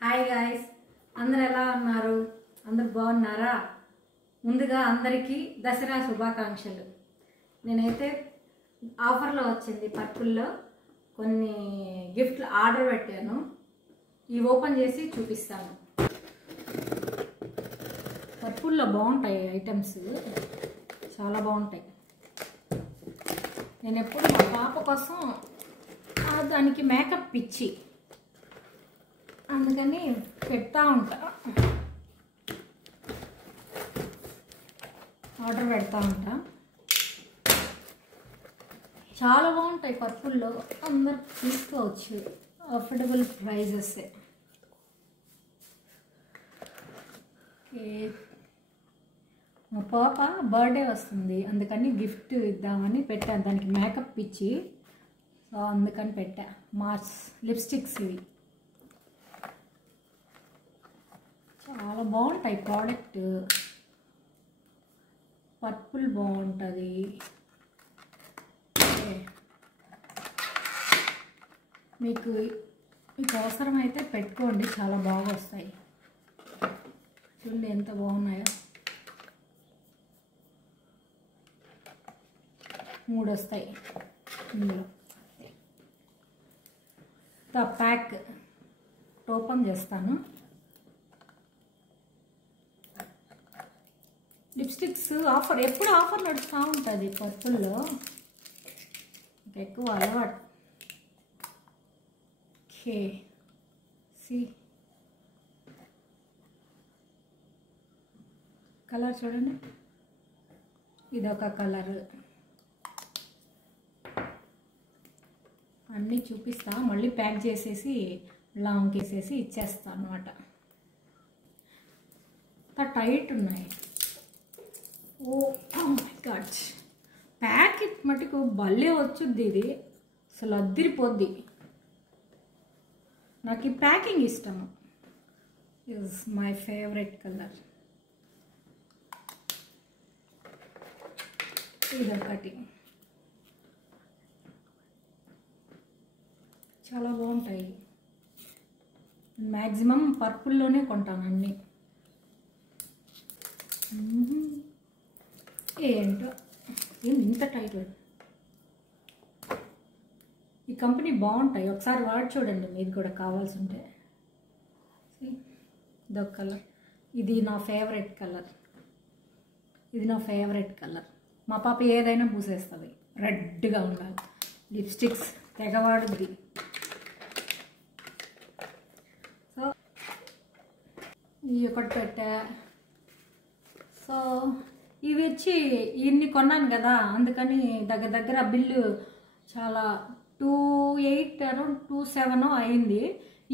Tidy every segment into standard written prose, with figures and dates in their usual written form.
Hi guys, అందరు ఎలా ఉన్నారు? అందరు బాగున్నారా? ముందుగా అందరికీ దసరా శుభాకాంక్షలు. నేనైతే ఆఫర్లో వచ్చింది పర్పుల్లో కొన్ని గిఫ్ట్లు ఆర్డర్ పెట్టాను. ఇవి ఓపెన్ చేసి చూపిస్తాను. పర్పుల్లో బాగుంటాయి ఐటమ్స్, చాలా బాగుంటాయి. నేను ఎప్పుడు మా పాప కోసం దానికి మేకప్ పిచ్చి, అందుకని పెడతా ఉంటా, ఆర్డర్ పెడతా ఉంటా. చాలా బాగుంటాయి పర్పుల్లో, అందరు తీసుకోవచ్చు, అఫోర్డబుల్ ప్రైజెస్. మా పాప బర్త్డే వస్తుంది, అందుకని గిఫ్ట్ ఇద్దామని పెట్టాను. దానికి మేకప్ పిచ్చి, సో అందుకని పెట్టా. మార్స్ లిప్స్టిక్స్ ఇవి చాలా బాగుంటాయి. ప్రోడక్ట్ పర్పుల్ బాగుంటుంది. మీకు అవసరమైతే పెట్టుకోండి, చాలా బాగా వస్తాయి. చూడండి ఎంత బాగున్నాయో. 3 వస్తాయి ఇందులో. ప్యాక్ ఓపెన్ చేస్తాను. లిప్స్టిక్స్ ఆఫర్, ఎప్పుడు ఆఫర్ నడుస్తూ ఉంటుంది పర్పుల్లో, ఎక్కువ అలవాటు. ఓకే, సి కలర్ చూడండి, ఇదొక కలర్. అన్నీ చూపిస్తా, మళ్ళీ ప్యాక్ చేసేసి లాంగ్ వేసేసి ఇచ్చేస్తా అన్నమాట. టైట్ ఉన్నాయి. ఓ మై గాడ్, ప్యాకెట్ మటుకు భలే వచ్చుద్ది. ఇది అసలు అద్దిరిపోద్ది. నాకు ఈ ప్యాకింగ్ ఇష్టము. Is my favourite colour. ఇదొకటి చాలా బాగుంటాయి. మ్యాక్సిమం పర్పుల్లోనే కొంటాను అన్నీ. ఏంటో ఇంత టైట్. ఈ కంపెనీ బాగుంటాయి, ఒకసారి వాడి చూడండి, మీకు కూడా కావాల్సి ఉంటే. ఇదొక కలర్, ఇది నా ఫేవరెట్ కలర్. ఇది నా ఫేవరెట్ కలర్. మా పాప ఏదైనా పూసేస్తుంది, రెడ్గా ఉండాలి. లిప్స్టిక్స్ తెగవాడుద్ది. సో ఇవి ఒకటి పెట్టా. సో ఇవి వచ్చి ఇన్ని కొన్నాను కదా, అందుకని దగ్గర బిల్లు చాలా 28 అరౌండ్ 27 అయింది.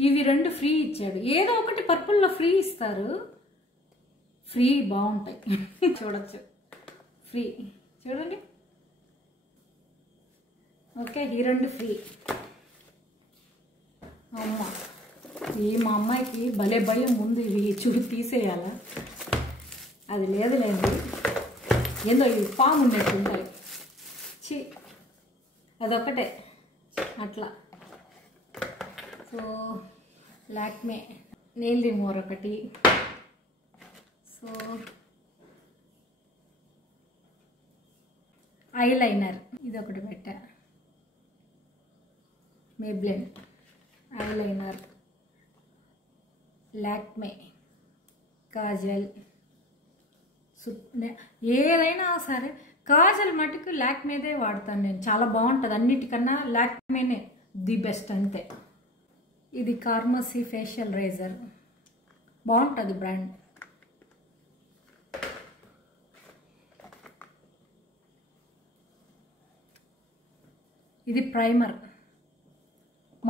ఇవి 2 ఫ్రీ ఇచ్చాడు. ఏదో ఒకటి పర్పుల్లో ఫ్రీ ఇస్తారు, ఫ్రీ బాగుంటాయి. చూడొచ్చు, ఫ్రీ చూడండి. ఓకే, ఈ 2 ఫ్రీ. అమ్మ, మా అమ్మాయికి భలే భయం ముందు ఇవి తీసేయాలా, అది లేదులేండి. ఏందో ఇవి పాము ఉన్నట్టు ఉంటాయి. అదొక్కటే అట్లా. సో లాక్మే నెయిల్ రిమూవర్ ఒకటి. సో ఐలైనర్ ఇదొకటి పెట్టా. మేబ్లిన్ ఐలైనర్, లాక్మే కాజల్, ఏదైనా సరే కాజల్ మటుకు లాక్మేదే వాడతాను నేను. చాలా బాగుంటుంది, అన్నిటికన్నా లాక్మేనే ది బెస్ట్ అంతే. ఇది కార్మసీ ఫేషియల్ రేజర్, బాగుంటుంది బ్రాండ్. ఇది ప్రైమర్,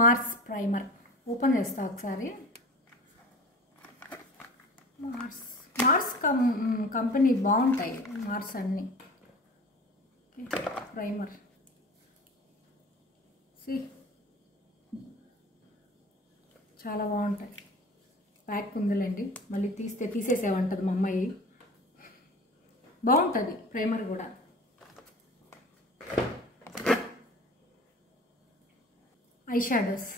మార్స్ ప్రైమర్. ఓపెన్ చేస్తా ఒకసారి. మార్స్ కంపెనీ బాగుంటాయి, మార్స్ అన్నీ. ప్రైమర్ చాలా బాగుంటాయి. ప్యాక్ ఉందిలేండి, మళ్ళీ తీసేసేవంటది మా అమ్మాయి. బాగుంటుంది ప్రైమర్ కూడా. ఐ షాడోస్,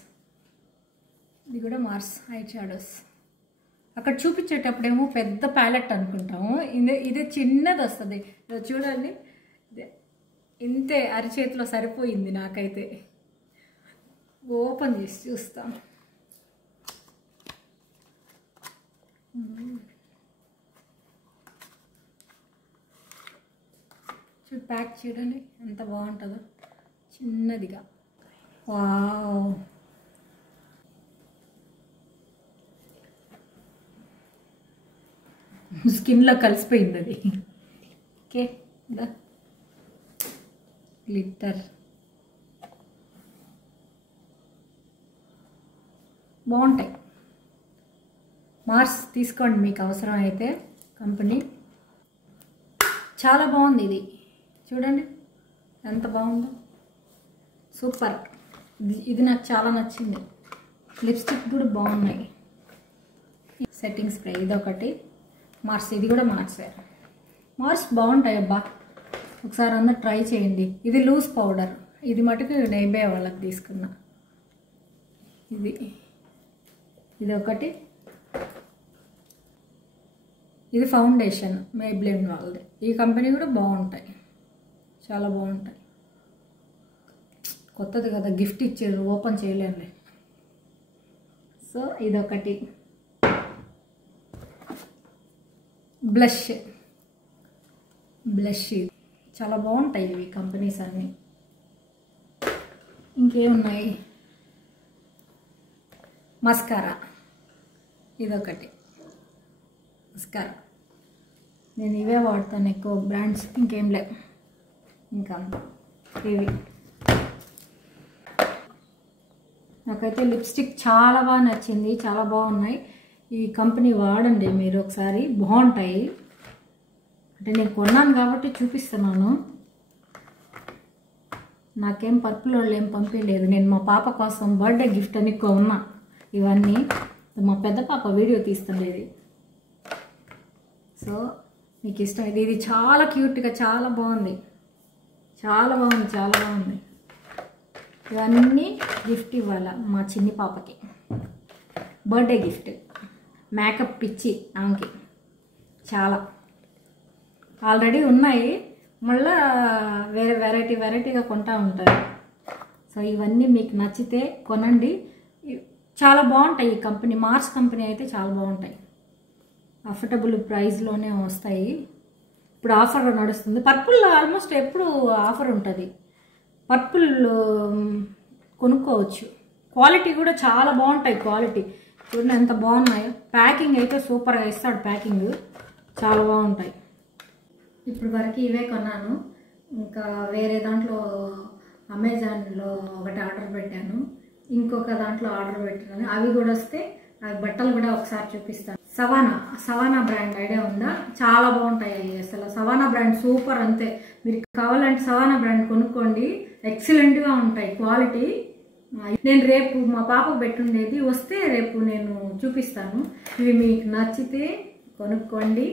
ఇది కూడా మార్స్ ఐ షాడోస్. అక్కడ చూపించేటప్పుడేమో పెద్ద ప్యాలెట్ అనుకుంటాము, ఇదే చిన్నది వస్తుంది. చూడండి, ఇంతే అరిచేతిలో సరిపోయింది నాకైతే. ఓపెన్ చేసి చూస్తాను. ప్యాక్ చూడండి ఎంత బాగుంటుందో, చిన్నదిగా. వావ్, స్కిన్లో కలిసిపోయింది అది. ఓకే, గ్లిట్టర్ బాగుంటాయి. మార్స్ తీసుకోండి మీకు అవసరం అయితే. కంపెనీ చాలా బాగుంది. ఇది చూడండి ఎంత బాగుందో, సూపర్. ఇది నాకు చాలా నచ్చింది. లిప్స్టిక్ కూడా బాగున్నాయి. సెట్టింగ్ స్ప్రే ఇదొకటి, మార్స్ ఇది కూడా మార్చారు. మార్స్ బాగుంటాయి అబ్బా, ఒకసారి అందరు ట్రై చేయండి. ఇది లూజ్ పౌడర్, ఇది మటుకు నైబే వాళ్ళకి తీసుకున్నా. ఇది ఒకటి. ఇది ఫౌండేషన్ మేబ్లిన్ వాళ్ళది. ఈ కంపెనీ కూడా బాగుంటాయి, చాలా బాగుంటాయి. కొత్తది కదా, గిఫ్ట్ ఇచ్చారు, ఓపెన్ చేయలేండి. సో ఇదొకటి. బ్లష్ చాలా బాగుంటాయి ఇవి కంపెనీస్ అన్నీ. ఇంకేమున్నాయి? మస్కారా, ఇదొకటి మస్కారా. నేను ఇవే వాడతాను ఎక్కువ, బ్రాండ్స్ ఇంకేం లేవు. ఇంకా ఇవి. నాకైతే లిప్స్టిక్ చాలా బాగా నచ్చింది, చాలా బాగున్నాయి. ఈ కంపెనీ వాడండి మీరు ఒకసారి, బాగుంటాయి. అంటే నేను కొన్నాను కాబట్టి చూపిస్తున్నాను. నాకేం పర్పుల్ వాళ్ళు ఏం పంపించలేదు. నేను మా పాప కోసం బర్త్డే గిఫ్ట్ అని కొన్నా ఇవన్నీ. మా పెద్ద పాప వీడియో తీస్తుండేది. సో మీకు ఇష్టం ఇది చాలా క్యూట్గా, చాలా బాగుంది, చాలా బాగుంది, చాలా బాగుంది. ఇవన్నీ గిఫ్ట్ ఇవ్వాల మా చిన్ని పాపకి, బర్త్డే గిఫ్ట్. మేకప్ పిచ్చి ఆమెకి చాలా. ఆల్రెడీ ఉన్నాయి, మళ్ళీ వేరే వెరైటీగా కొంటూ ఉంటారు. సో ఇవన్నీ మీకు నచ్చితే కొనండి, చాలా బాగుంటాయి. ఈ కంపెనీ మార్స్ కంపెనీ అయితే చాలా బాగుంటాయి. అఫోర్డబుల్ ప్రైస్లోనే వస్తాయి. ఇప్పుడు ఆఫర్ నడుస్తుంది. పర్పుల్ ఆల్మోస్ట్ ఎప్పుడు ఆఫర్ ఉంటుంది. పర్పుల్ కొనుక్కోవచ్చు. క్వాలిటీ కూడా చాలా బాగుంటాయి. క్వాలిటీ చూడండి ఎంత బాగున్నాయో. ప్యాకింగ్ అయితే సూపర్గా ఇస్తాడు, ప్యాకింగ్ చాలా బాగుంటాయి. ఇప్పుడు వరకు ఇవే కొన్నాను. ఇంకా వేరే దాంట్లో అమెజాన్లో ఒకటి ఆర్డర్ పెట్టాను, ఇంకొక దాంట్లో ఆర్డర్ పెట్టాను. అవి కూడా వస్తే అవి బట్టలు కూడా ఒకసారి చూపిస్తాను. సవానా బ్రాండ్ ఐడియా ఉందా? చాలా బాగుంటాయి అసలు. Savannah brand super. అంతే, మీరు కావాలంటే సవానా బ్రాండ్ కొనుక్కోండి, ఎక్సలెంట్గా ఉంటాయి క్వాలిటీ. నేను రేపు మా పాపకు పెట్టుండేది, వస్తే రేపు నేను చూపిస్తాను. ఇవి మీకు నచ్చితే కొనుక్కోండి.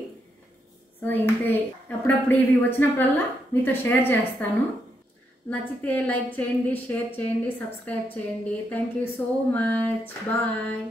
సో ఇంతే, అప్పుడప్పుడు ఇవి వచ్చినప్పుడల్లా మీతో షేర్ చేస్తాను. నచ్చితే లైక్ చేయండి, షేర్ చేయండి, సబ్స్క్రైబ్ చేయండి. Thank you so much. Bye.